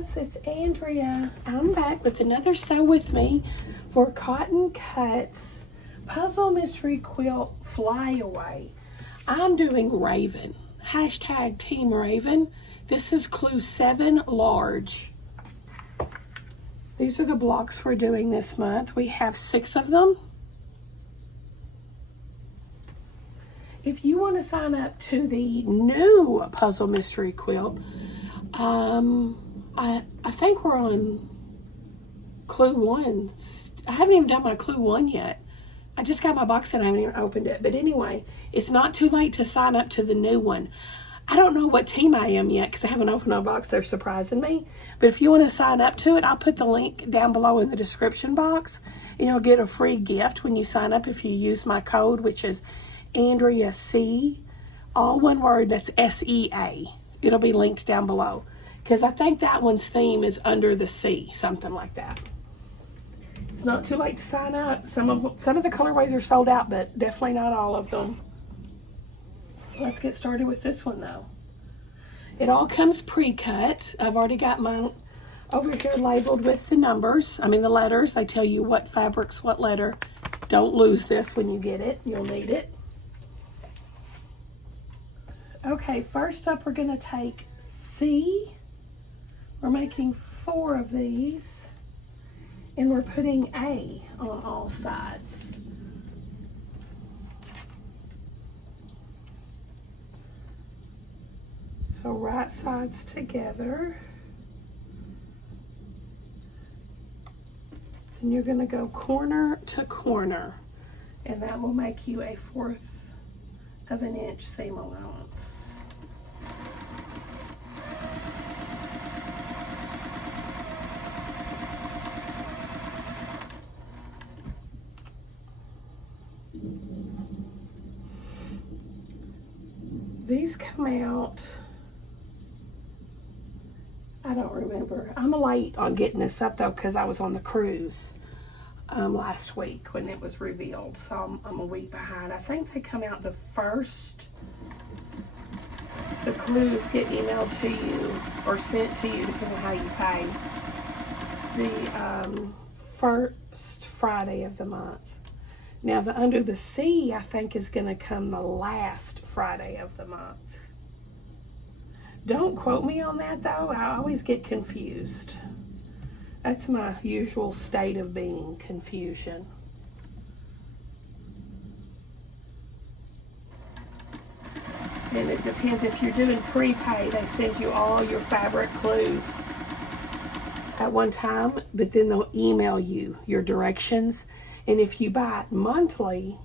guys, it's Andrea. I'm back with another Sew With Me for Cotton Cuts Puzzle Mystery Quilt Flyaway. I'm doing Raven. Hashtag Team Raven. This is Clue 7 Large. These are the blocks we're doing this month. We have 6 of them. If you want to sign up to the new Puzzle Mystery Quilt, I think we're on Clue 1. I haven't even done my Clue 1 yet. I just got my box and I haven't even opened it. But anyway, it's not too late to sign up to the new one. I don't know what team I am yet because I haven't opened my box. They're surprising me. But if you want to sign up to it, I'll put the link down below in the description box. And you'll get a free gift when you sign up if you use my code, which is Andrea C. All one word, that's S-E-A. It'll be linked down below. Because I think that one's theme is Under the Sea, something like that. It's not too late to sign up. Some of the colorways are sold out, but definitely not all of them. Let's get started with this one though. It all comes pre-cut. I've already got mine over here labeled with the numbers. I mean the letters. They tell you what fabrics, what letter. Don't lose this when you get it. You'll need it. Okay, first up we're going to take C. We're making 4 of these. And we're putting A on all sides. So right sides together. And you're going to go corner to corner. And that will make you a 1/4 of an inch seam allowance. These come out, I don't remember. I'm late on getting this up though because I was on the cruise last week when it was revealed. So I'm a week behind. I think they come out the 1st. The clues get emailed to you or sent to you depending on how you pay. The 1st Friday of the month. Now the Under the Sea I think is going to come the last Friday of the month. Don't quote me on that though. I always get confused. That's my usual state of being, confusion. And it depends if you're doing prepay, they send you all your fabric clues at one time, but then they'll email you your directions. And if you buy it monthly,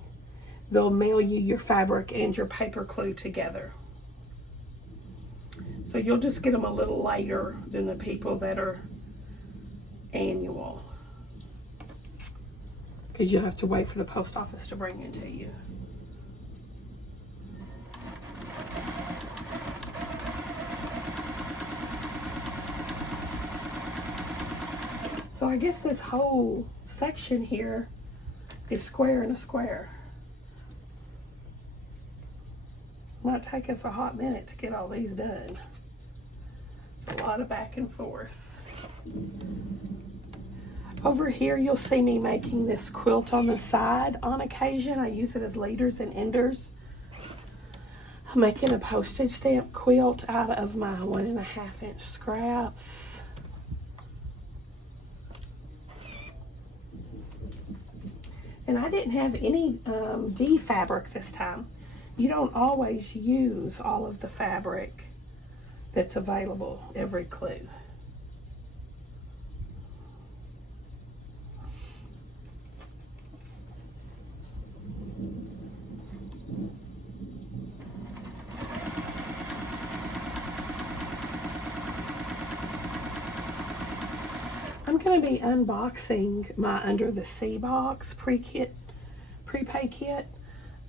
they'll mail you your fabric and your paper clue together. So you'll just get them a little later than the people that are annual. Because you'll have to wait for the post office to bring it to you. So I guess this whole section here is square and a square. Might take us a hot minute to get all these done. It's a lot of back and forth. Over here you'll see me making this quilt on the side on occasion. I use it as leaders and enders. I'm making a postage stamp quilt out of my 1.5 inch scraps. And I didn't have any D fabric this time. You don't always use all of the fabric that's available every clue. I'm going to be unboxing my Under the Sea box prepay kit,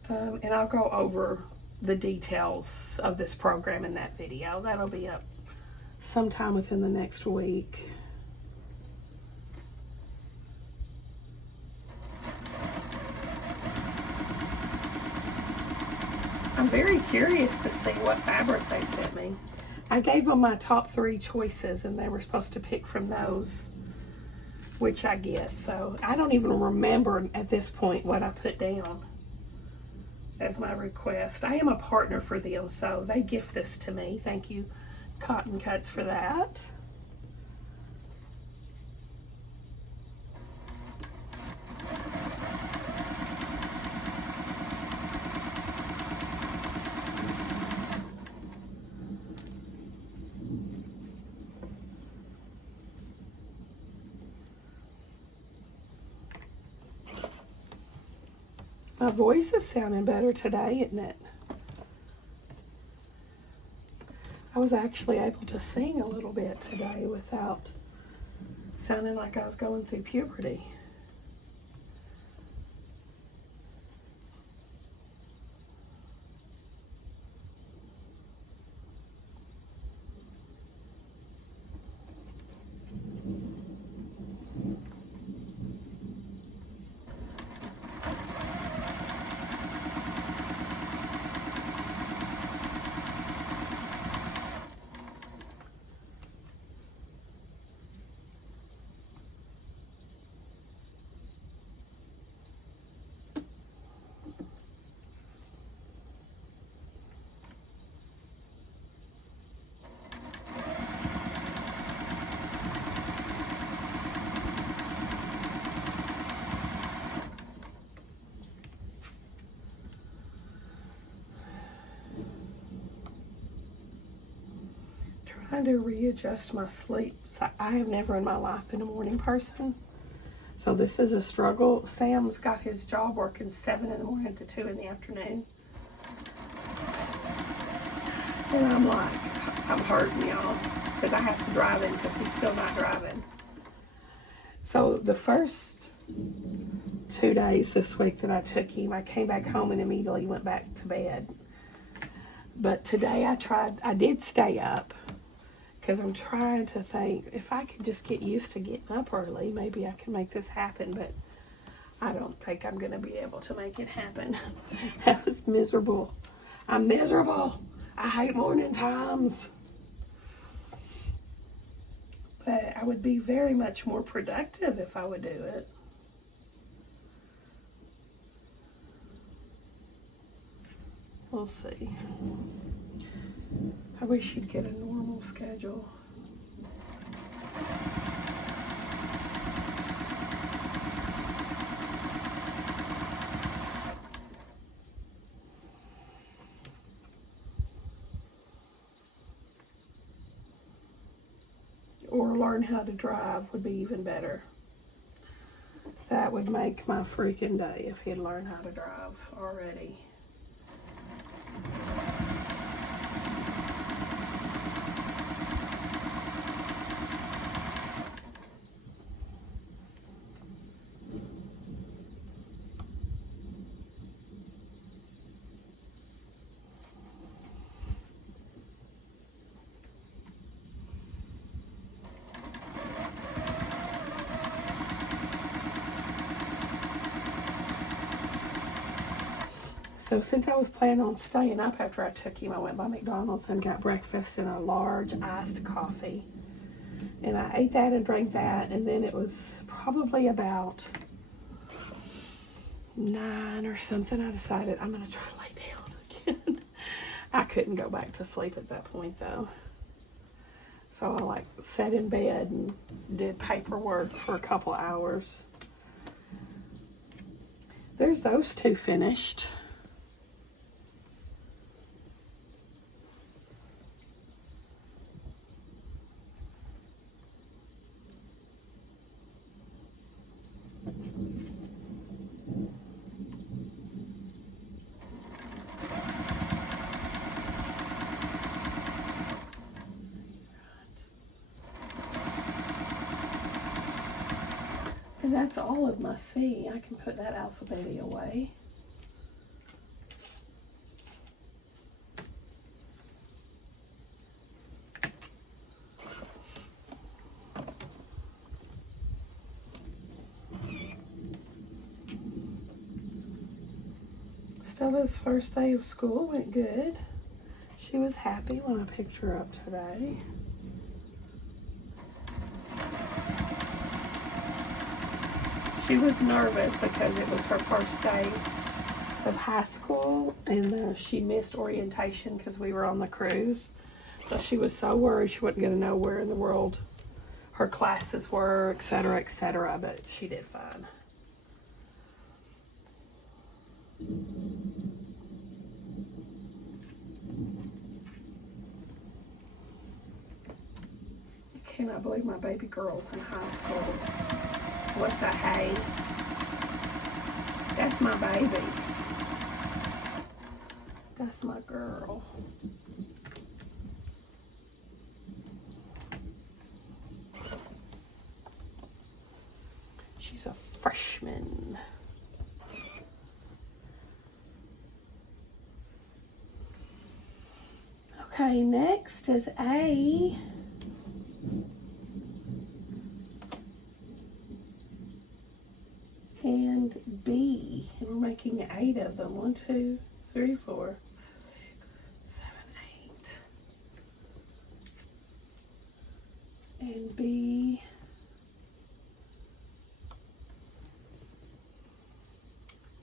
and I'll go over the details of this program in that video. That'll be up sometime within the next week. I'm very curious to see what fabric they sent me. I gave them my top 3 choices, and they were supposed to pick from those, which I get. So I don't even remember at this point what I put down as my request. I am a partner for them, so they gift this to me. Thank you, Cotton Cuts, for that. My voice is sounding better today, isn't it? I was actually able to sing a little bit today without sounding like I was going through puberty. Trying to readjust my sleep. So I have never in my life been a morning person, so this is a struggle. Sam's got his job working 7 in the morning to 2 in the afternoon, and I'm like, I'm hurting, y'all, because I have to drive him because he's still not driving. So the first 2 days this week that I took him, I came back home and immediately went back to bed. But today I did stay up, because I'm trying to think, if I could just get used to getting up early, maybe I can make this happen, but I don't think I'm going to be able to make it happen. That was miserable. I'm miserable. I hate morning times. But I would be very much more productive if I would do it. We'll see. I wish you'd get a normal schedule. Or learn how to drive would be even better. That would make my freaking day if he'd learned how to drive already. So since I was planning on staying up after I took him, I went by McDonald's and got breakfast and a large iced coffee. And I ate that and drank that, and then it was probably about 9 or something. I decided I'm going to try to lay down again. I couldn't go back to sleep at that point, though. So I sat in bed and did paperwork for a couple hours. There's those 2 finished. And that's all of my C. I can put that alphabet away. Stella's first day of school went good. She was happy when I picked her up today. She was nervous because it was her first day of high school, and she missed orientation because we were on the cruise. So she was so worried she wasn't going to know where in the world her classes were, etc., but she did fine. I cannot believe my baby girl's in high school. What the hey? That's my baby. That's my girl. She's a freshman. Okay, next is A. And B. And we're making 8 of them. 1, 2, 3, 4, 6, 7, 8. And B.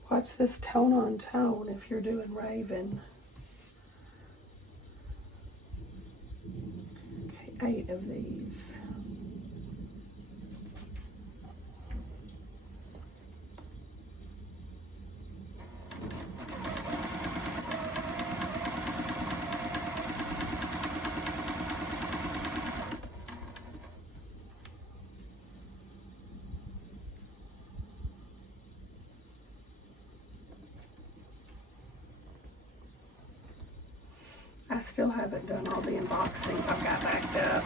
Watch this tone on tone if you're doing Raven. Okay, 8 of these. I still haven't done all the unboxings I've got backed up.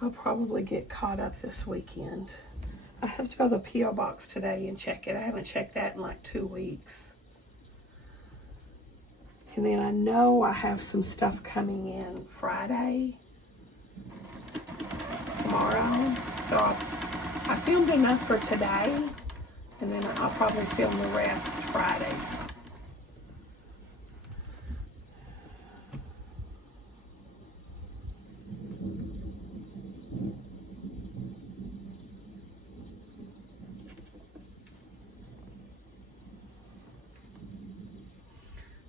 I'll probably get caught up this weekend. I have to go to the P.O. box today and check it. I haven't checked that in like 2 weeks. And then I know I have some stuff coming in Friday, tomorrow. So I filmed enough for today, and then I'll probably film the rest Friday.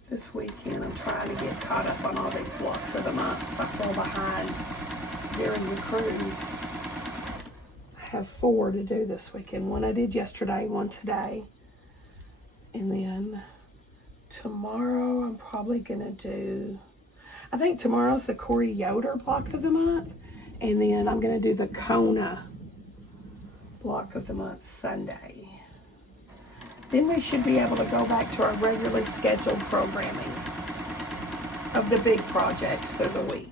This weekend I'm trying to get caught up on all these blocks of the month, so I fall behind during the cruise. Have 4 to do this weekend. 1 I did yesterday, 1 today. And then tomorrow I'm probably gonna do, I think tomorrow's the Corey Yoder block of the month. And then I'm gonna do the Kona block of the month Sunday. Then we should be able to go back to our regularly scheduled programming of the big projects through the week.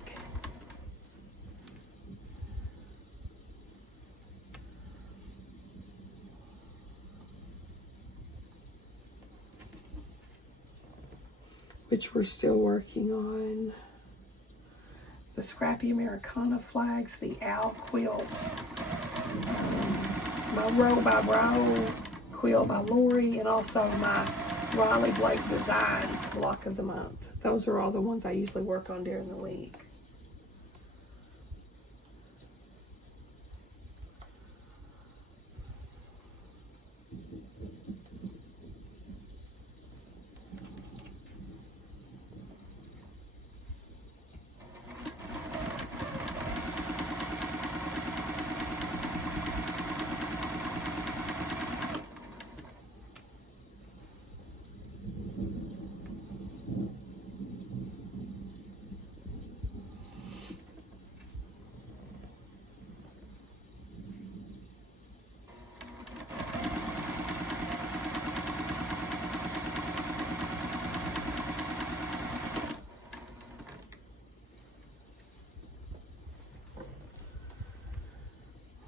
Which we're still working on. The Scrappy Americana flags, the owl quilt, my row by row quilt by Lori, and also my Riley Blake Designs block of the month. Those are all the ones I usually work on during the week.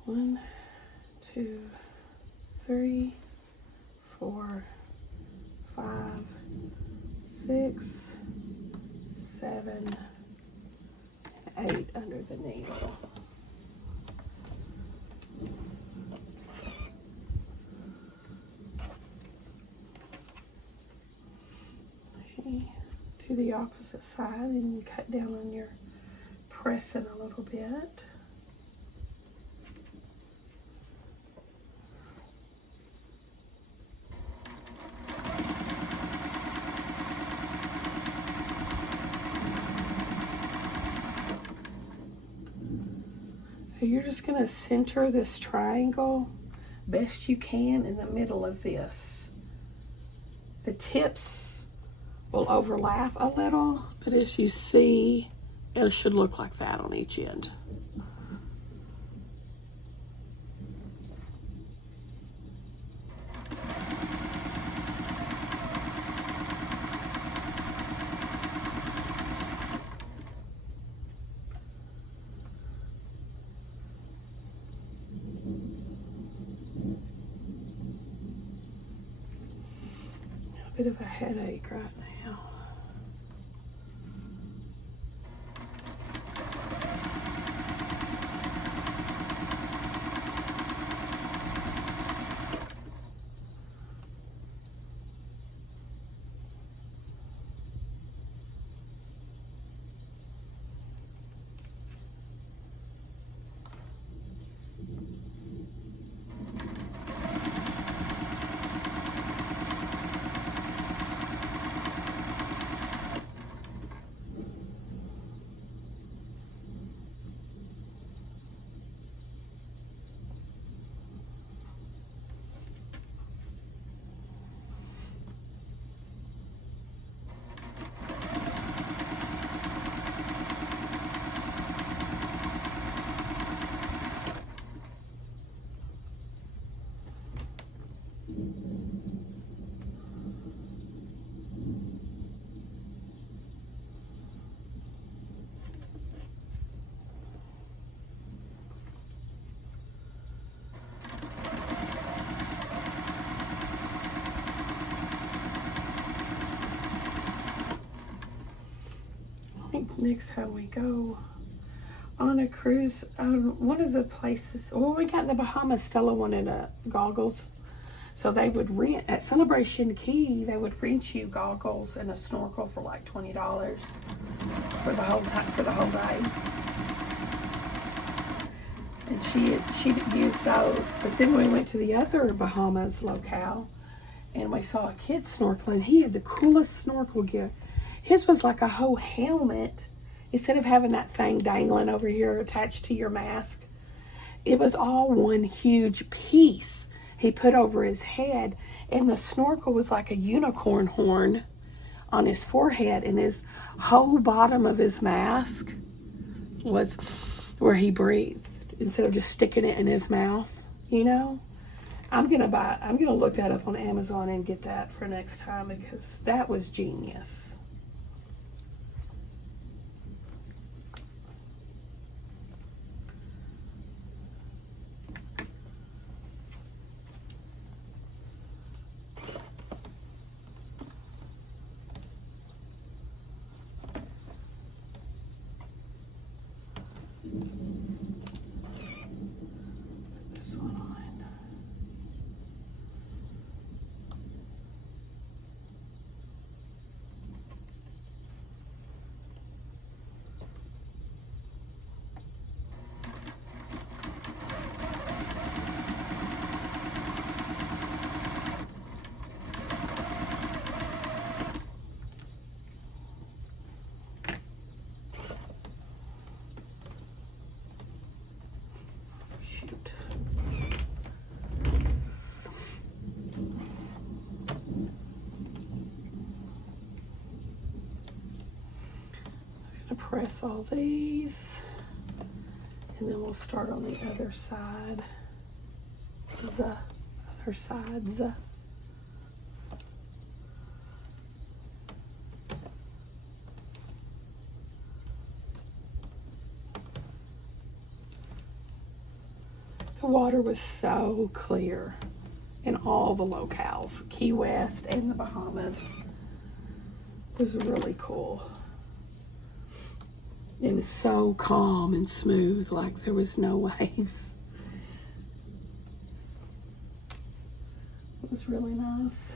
One, 2, 3, 4, 5, 6, 7, and 8 under the needle. the opposite side, and you cut down on your pressing a little bit. You're just going to center this triangle best you can in the middle of this. The tips will overlap a little, but as you see, it should look like that on each end. Bit of a headache right now. Next time we go on a cruise, one of the places, well, we got in the Bahamas, Stella wanted goggles, so they would rent at Celebration Key. They would rent you goggles and a snorkel for like $20 for the whole time, for the whole day. And she used those. But then we went to the other Bahamas locale, and we saw a kid snorkeling. He had the coolest snorkel gear. His was like a whole helmet. Instead of having that thing dangling over here attached to your mask, it was all one huge piece he put over his head. And the snorkel was like a unicorn horn on his forehead. And his whole bottom of his mask was where he breathed, instead of just sticking it in his mouth, you know? I'm gonna look that up on Amazon and get that for next time, because that was genius. Press all these, and then we'll start on the other side. The other sides. The water was so clear in all the locales. Key West and the Bahamas was really cool. It was so calm and smooth, like there was no waves. It was really nice.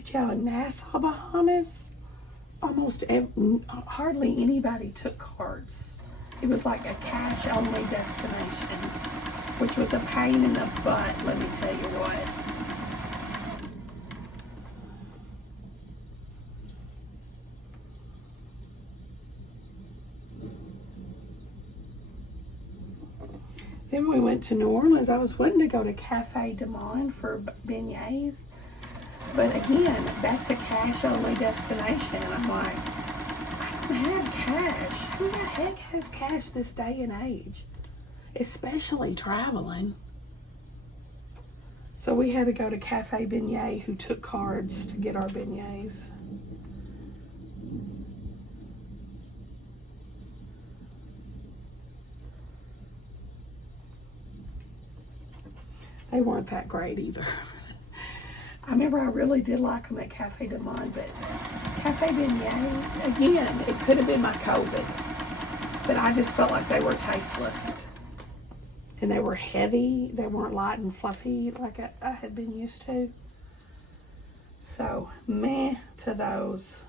But y'all, in Nassau, Bahamas, hardly anybody took cards. It was like a cash-only destination, which was a pain in the butt, let me tell you what. Then we went to New Orleans. I was wanting to go to Cafe Du Monde for beignets. But again, that's a cash-only destination. And I'm like, I don't have cash. Who the heck has cash this day and age? Especially traveling. So we had to go to Cafe Beignet, who took cards to get our beignets. They weren't that great either. I remember I really did like them at Cafe Du Monde, but Cafe Beignet, again, it could have been my COVID, but I just felt like they were tasteless. And they were heavy. They weren't light and fluffy like I had been used to. So, meh to those.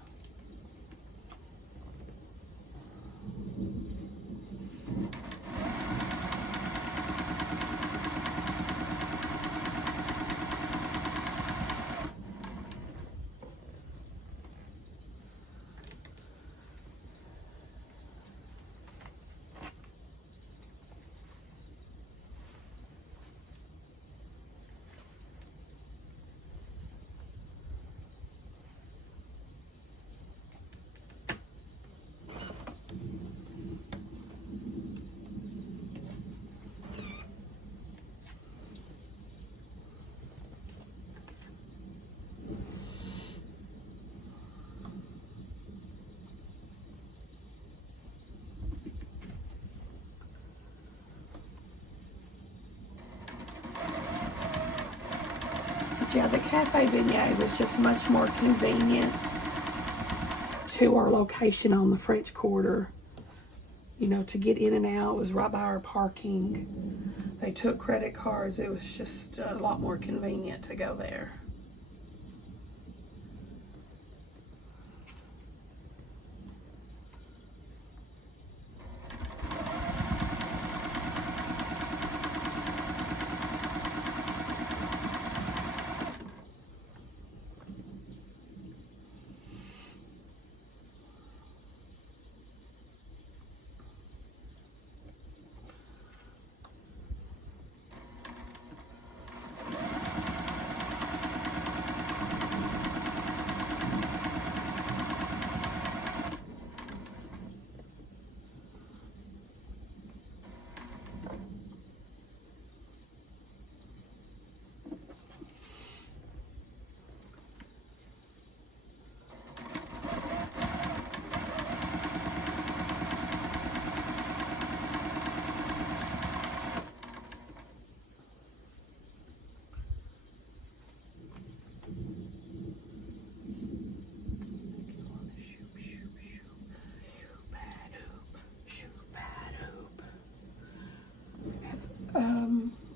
Yeah, the Cafe Beignet was just much more convenient to our location on the French Quarter. You know, to get in and out, it was right by our parking. They took credit cards. It was just a lot more convenient to go there.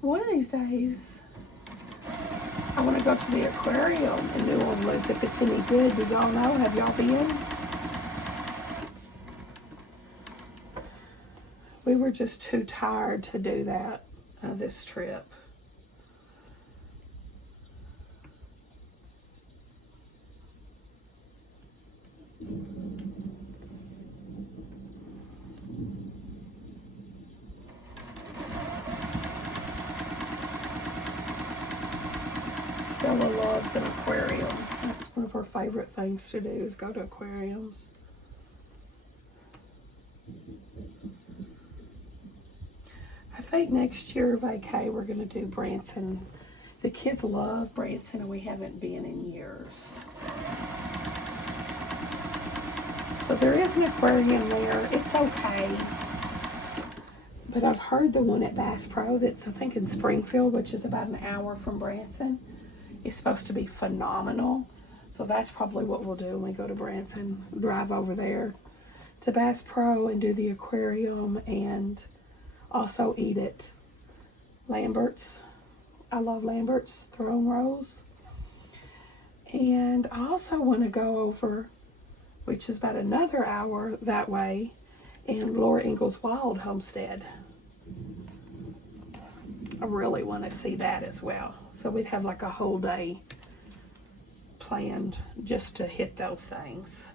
One of these days, I want to go to the aquarium in New Orleans if it's any good. Do y'all know? Have y'all been? We were just too tired to do that this trip. Stella loves an aquarium. That's one of her favorite things to do is go to aquariums. I think next year vacay we're going to do Branson. The kids love Branson and we haven't been in years. So there is an aquarium there. It's okay. But I've heard the one at Bass Pro that's I think in Springfield, which is about an hour from Branson, is supposed to be phenomenal. So that's probably what we'll do when we go to Branson. Drive over there to Bass Pro and do the aquarium and also eat at Lambert's. I love Lambert's throne rolls. And I also want to go over, which is about another hour that way, in Laura Ingalls Wild Homestead. I really want to see that as well. So we'd have like a whole day planned just to hit those things.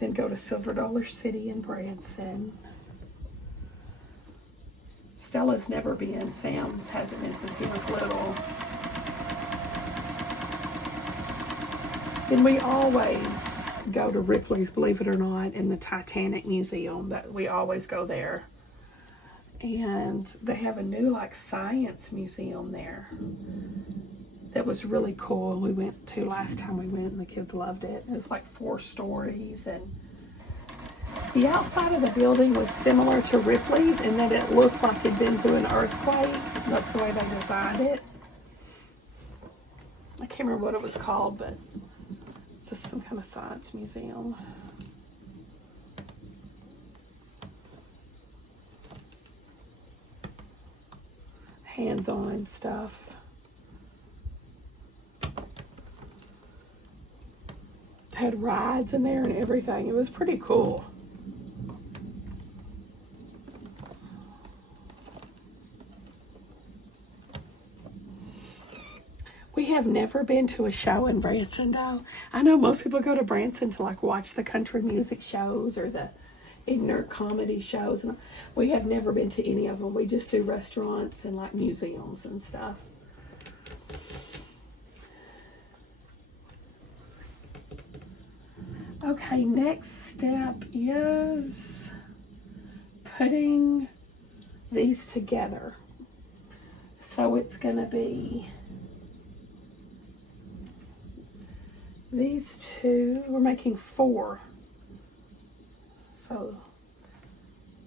Then go to Silver Dollar City in Branson. Stella's never been. Sam's hasn't been since he was little. Then we always go to Ripley's, believe it or not, in the Titanic Museum. That we always go there. And they have a new like science museum there that was really cool. We went to last time we went, and the kids loved it. It was like 4 stories, and the outside of the building was similar to Ripley's in that it looked like it'd been through an earthquake. That's the way they designed it. I can't remember what it was called, but it's just some kind of science museum. Hands-on stuff. Had rides in there and everything. It was pretty cool. We have never been to a show in Branson, though. I know most people go to Branson to like watch the country music shows or the ignorant comedy shows. And we have never been to any of them. We just do restaurants and like museums and stuff. Okay, next step is putting these together. So it's going to be these two. We're making 4. So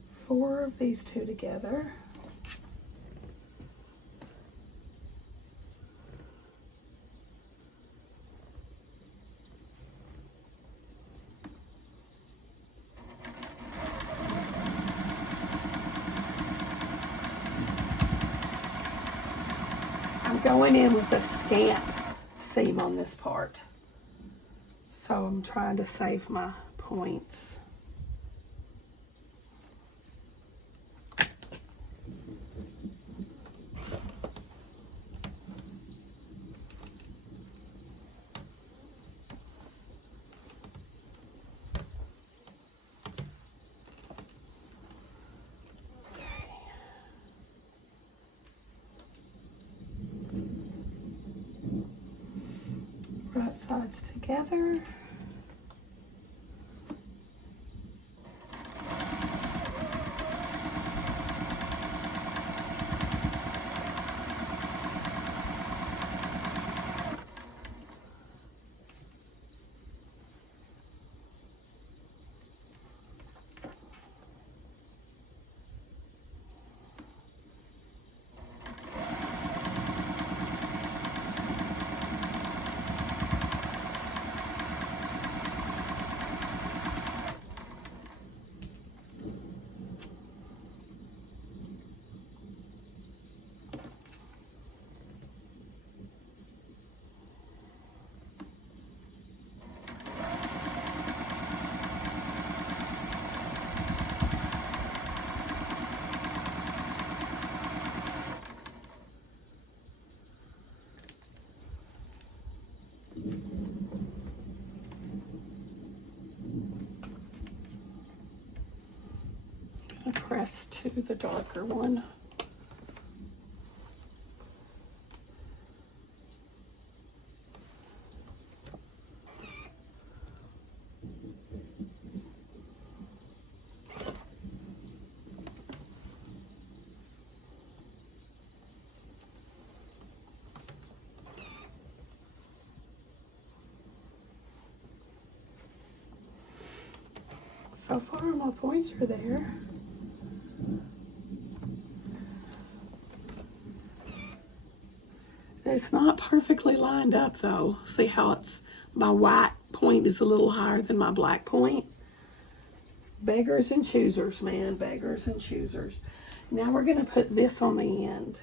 4 of these two together. I'm going in with a scant seam on this part. So I'm trying to save my points. Right sides together. Press to the darker one. So far my points are there. It's not perfectly lined up though. See how it's, my white point is a little higher than my black point? Beggars and choosers, man, beggars and choosers. Now we're gonna put this on the end.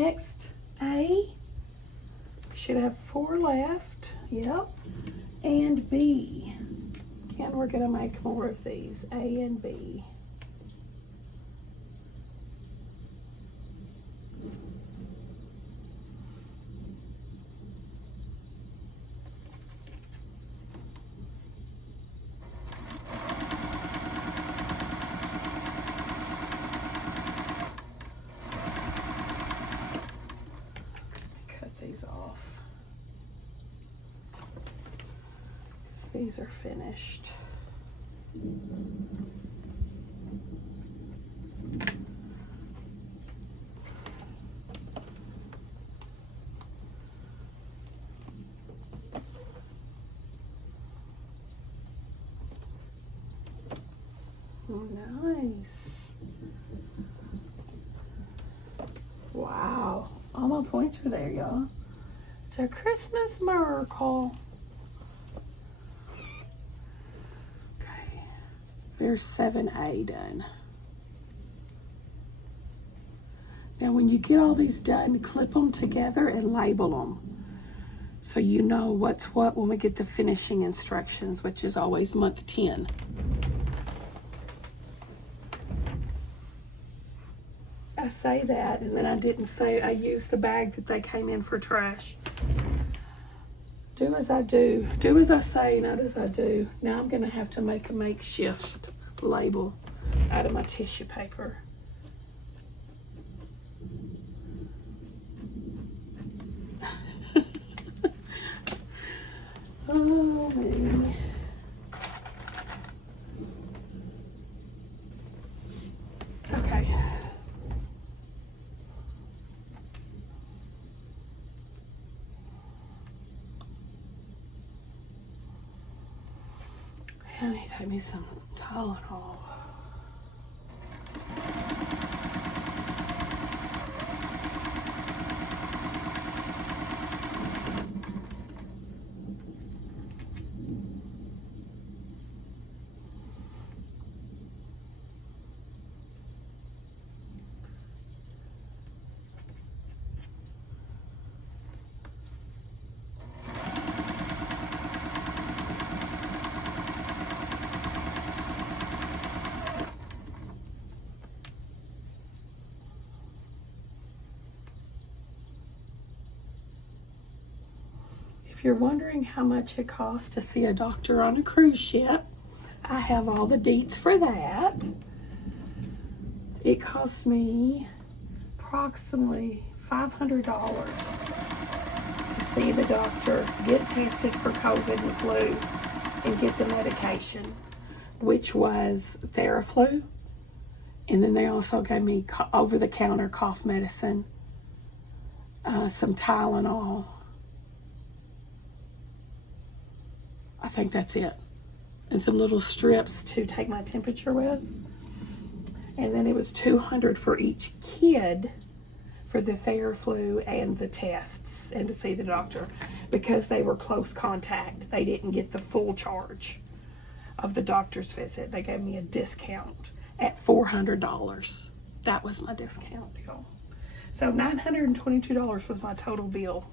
Next, A. Should have 4 left. Yep. And B. And we're going to make more of these, A and B. Cut these off. These are finished. Nice. Wow. All my points are there, y'all. It's a Christmas miracle. Okay. There's 7A done. Now when you get all these done, clip them together and label them, so you know what's what when we get the finishing instructions, which is always month 10. I say that, and then I didn't say I used the bag that they came in for trash. Do as I do. Do as I say, not as I do. Now I'm going to have to make a makeshift label out of my tissue paper. Oh, man. Okay. I need to take me some Tylenol. If you're wondering how much it costs to see a doctor on a cruise ship, I have all the deets for that. It cost me approximately $500 to see the doctor, get tested for COVID and flu, and get the medication, which was Theraflu. And then they also gave me over-the-counter cough medicine, some Tylenol. I think that's it. And some little strips to take my temperature with. And then it was $200 for each kid for the Theraflu and the tests and to see the doctor. Because they were close contact, they didn't get the full charge of the doctor's visit. They gave me a discount at $400. That was my discount deal. So $922 was my total bill.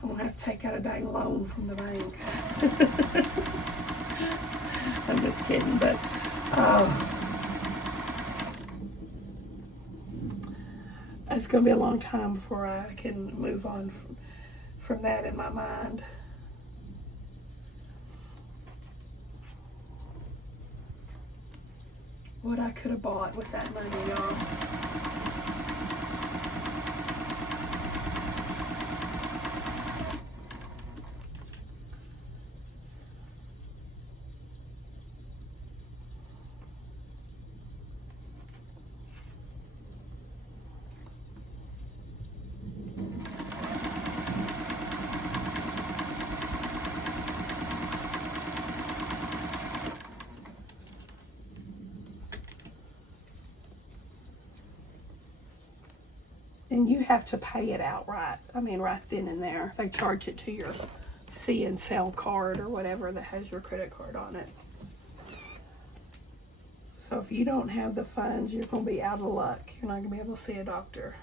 I'm gonna have to take out a dang loan from the bank. I'm just kidding, but it's gonna be a long time before I can move on from that in my mind. What I could have bought with that money, y'all. And you have to pay it outright. I mean, right then and there. They charge it to your See and Sell card or whatever that has your credit card on it. So if you don't have the funds, you're going to be out of luck. You're not going to be able to see a doctor.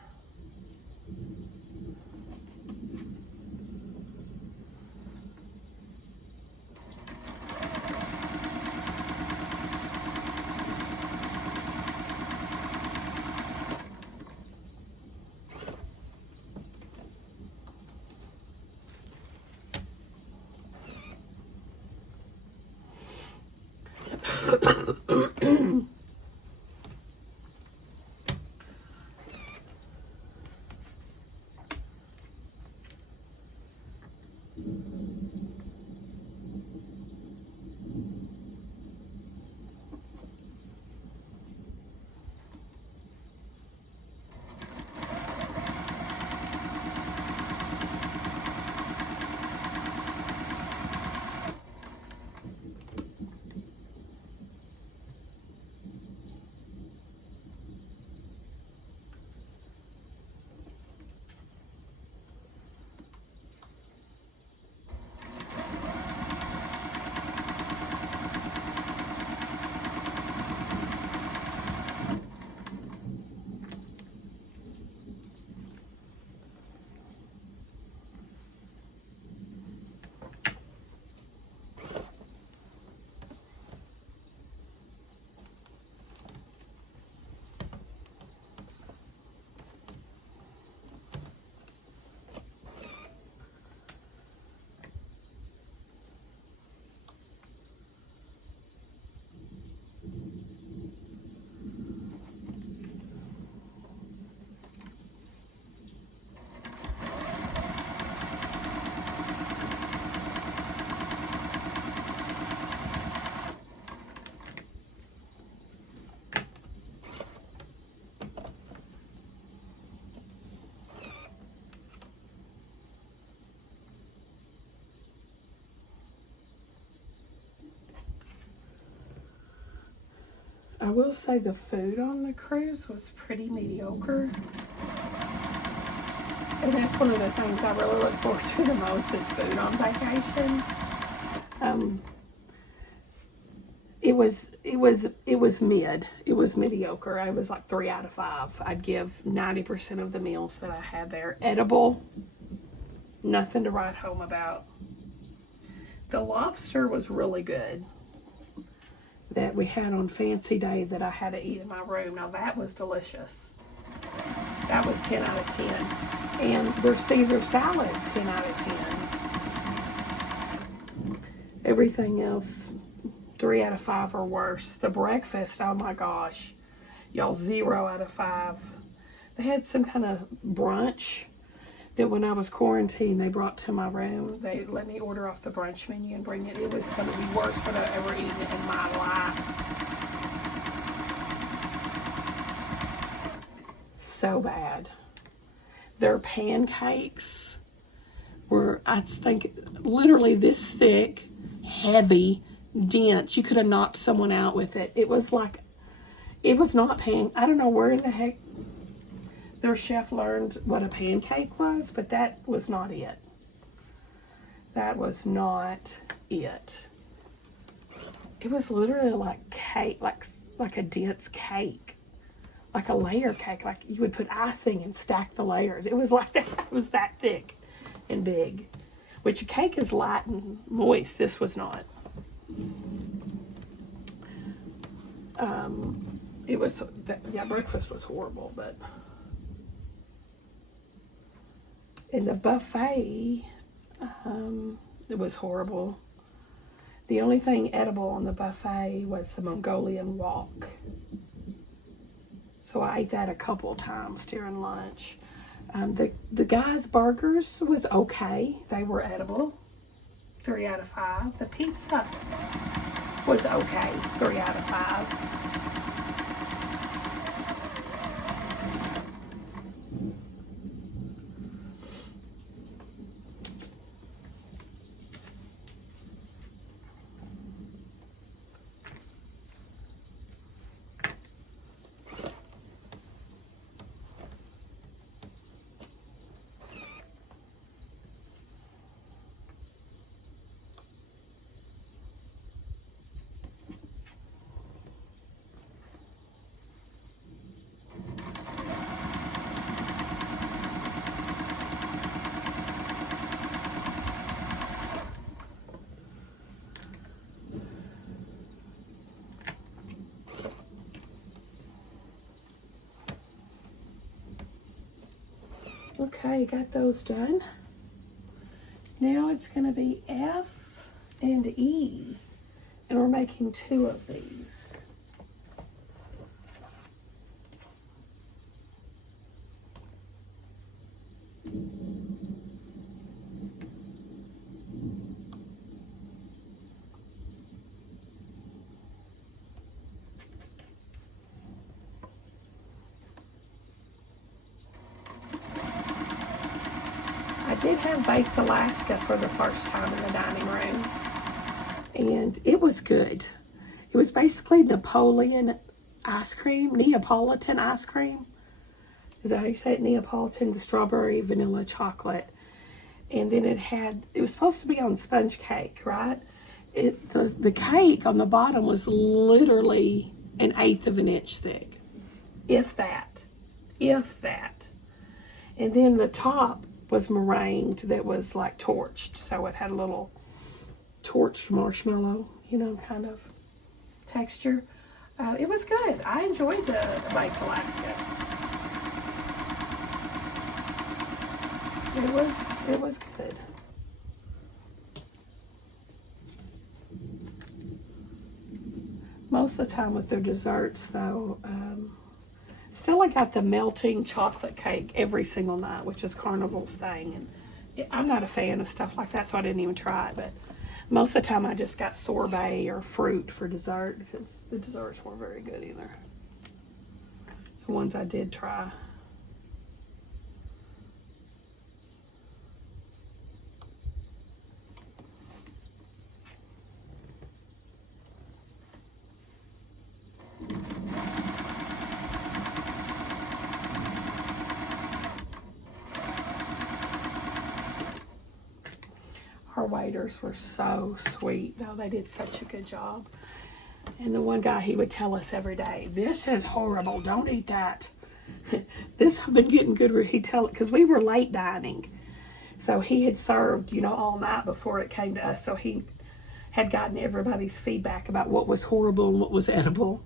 I will say the food on the cruise was pretty mediocre. And that's one of the things I really look forward to the most is food on vacation. It was mid. It was mediocre. I was like 3 out of 5. I'd give 90% of the meals that I had there edible. Nothing to write home about. The lobster was really good that we had on Fancy Day that I had to eat in my room. Now that was delicious. That was 10 out of 10. And their Caesar salad, 10 out of 10. Everything else, 3 out of 5 or worse. The breakfast, oh my gosh. Y'all, 0 out of 5. They had some kind of brunch that when I was quarantined, they brought to my room. They let me order off the brunch menu and bring it. It was some of the worst that I've ever eaten in my life. So bad. Their pancakes were, I think, literally this thick, heavy, dense. You could have knocked someone out with it. It was like, it was not I don't know where in the heck their chef learned what a pancake was, but that was not it. That was not it. It was literally like cake, like a dense cake, like a layer cake, like you would put icing and stack the layers. It was like that. It was that thick and big, which a cake is light and moist. This was not. It was, breakfast was horrible, but. In the buffet, it was horrible. The only thing edible on the buffet was the Mongolian wok. So I ate that a couple times during lunch. The guys' burgers was okay. They were edible. 3 out of 5. The pizza was okay. 3 out of 5. Okay, got those done. Now it's going to be F and E, and we're making 2 of these. I did have baked Alaska for the first time in the dining room, and it was good. It was basically Neapolitan ice cream. Is that how you say it? Neapolitan, the strawberry, vanilla, chocolate. And then it was supposed to be on sponge cake, right? The cake on the bottom was literally 1/8 of an inch thick. If that. And then the top was meringued that was like torched. So it had a little torched marshmallow, kind of texture. It was good. I enjoyed the baked Alaska. It was good. Most of the time with their desserts, though, still I got the melting chocolate cake every single night, which is Carnival's thing. And I'm not a fan of stuff like that, so I didn't even try it. But most of the time I just got sorbet or fruit for dessert because the desserts weren't very good either. The ones I did try. Our waiters were so sweet. Oh, they did such a good job. And the one guy, he would tell us every day, "This is horrible. Don't eat that." This I've been getting good. He'd tell it because we were late dining. So he had served, all night before it came to us. So he had gotten everybody's feedback about what was horrible and what was edible.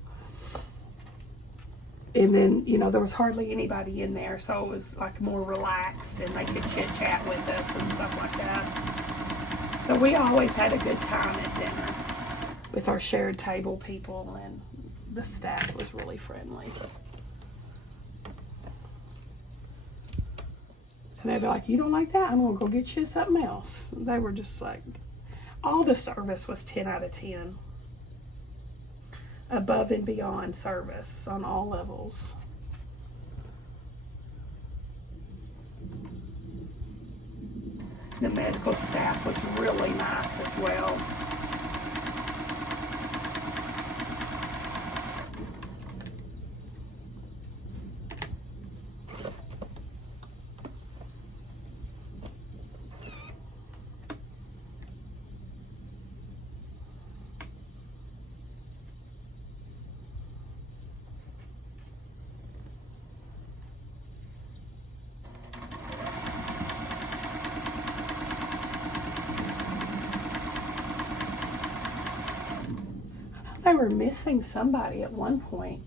And then, there was hardly anybody in there. So it was like more relaxed and they could chit chat with us and stuff like that. So we always had a good time at dinner with our shared table people, and the staff was really friendly. And they'd be like, "You don't like that? I'm going to go get you something else." They were just like, all the service was 10 out of 10. Above and beyond service on all levels. The medical staff was really nice as well. They were missing somebody at one point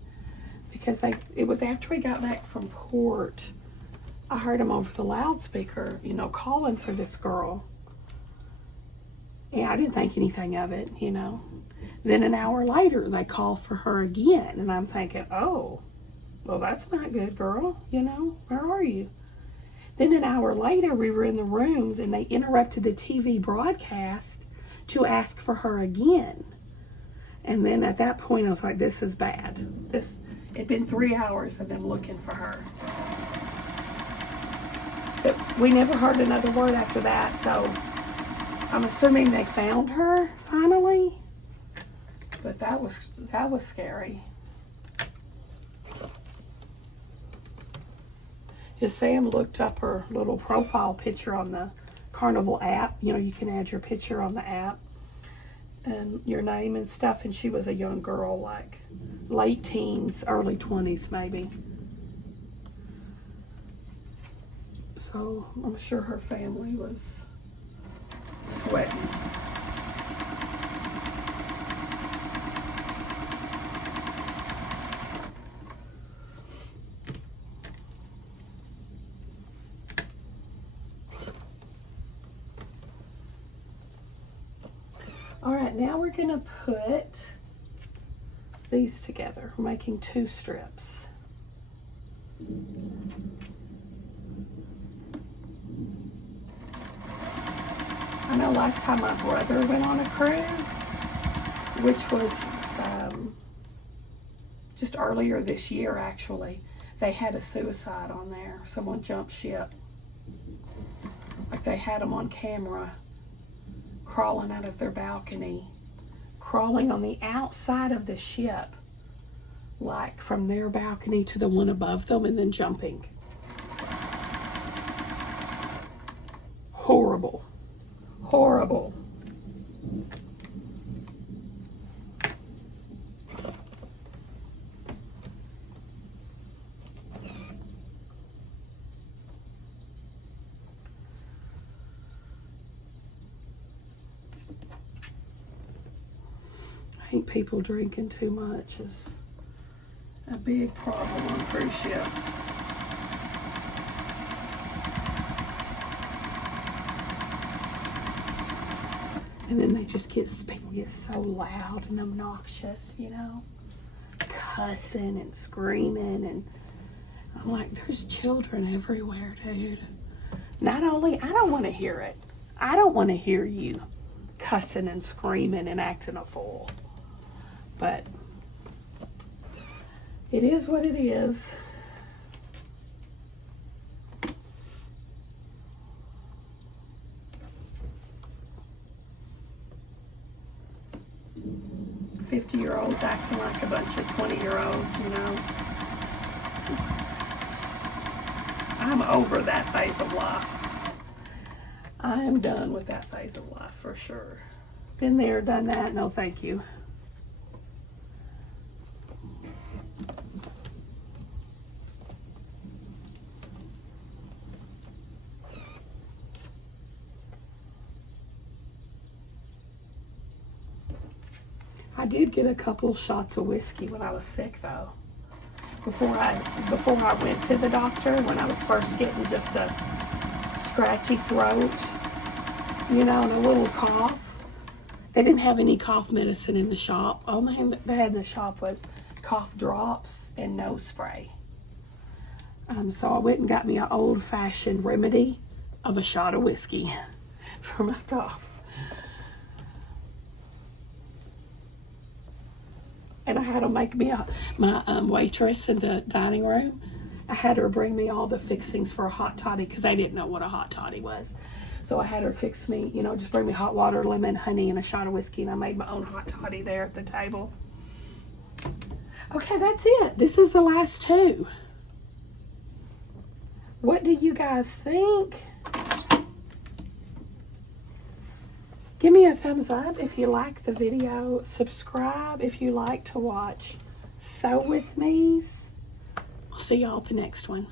because it was after we got back from port. I heard them over the loudspeaker, calling for this girl. Yeah, I didn't think anything of it, Then an hour later, they call for her again, and I'm thinking, oh, well, that's not good, girl. Where are you? Then an hour later, we were in the rooms, and they interrupted the TV broadcast to ask for her again. And then at that point, I was like, this is bad. It'd been 3 hours of them looking for her. But we never heard another word after that, so I'm assuming they found her finally. But that was scary. Sam looked up her little profile picture on the Carnival app. You can add your picture on the app and your name and stuff, and she was a young girl, like late teens, early 20s maybe. So I'm sure her family was sweating. All right, now we're gonna put these together. We're making 2 strips. I know last time my brother went on a cruise, which was just earlier this year actually, they had a suicide on there. Someone jumped ship. Like they had them on camera crawling out of their balcony, crawling on the outside of the ship, like from their balcony to the one above them and then jumping. Horrible. Horrible. I think people drinking too much is a big problem on cruise ships. And then they just people get so loud and obnoxious, you know, cussing and screaming, and I'm like, there's children everywhere, dude. Not only, I don't want to hear it. I don't want to hear you cussing and screaming and acting a fool. But it is what it is. "50-year-olds acting like a bunch of 20-year-olds, you know. I'm over that phase of life. I am done with that phase of life for sure. Been there, done that, no thank you. I did get a couple shots of whiskey when I was sick though. Before I went to the doctor, when I was first getting just a scratchy throat, you know, and a little cough. They didn't have any cough medicine in the shop. Only thing that they had in the shop was cough drops and nose spray. So I went and got me an old-fashioned remedy of a shot of whiskey for my cough. And I had to make me my waitress in the dining room. I had her bring me all the fixings for a hot toddy because they didn't know what a hot toddy was. So I had her fix me, you know, just bring me hot water, lemon, honey, and a shot of whiskey. And I made my own hot toddy there at the table. Okay, that's it. This is the last 2. What do you guys think? Give me a thumbs up if you like the video. Subscribe if you like to watch Sew With Me's. I'll see y'all at the next one.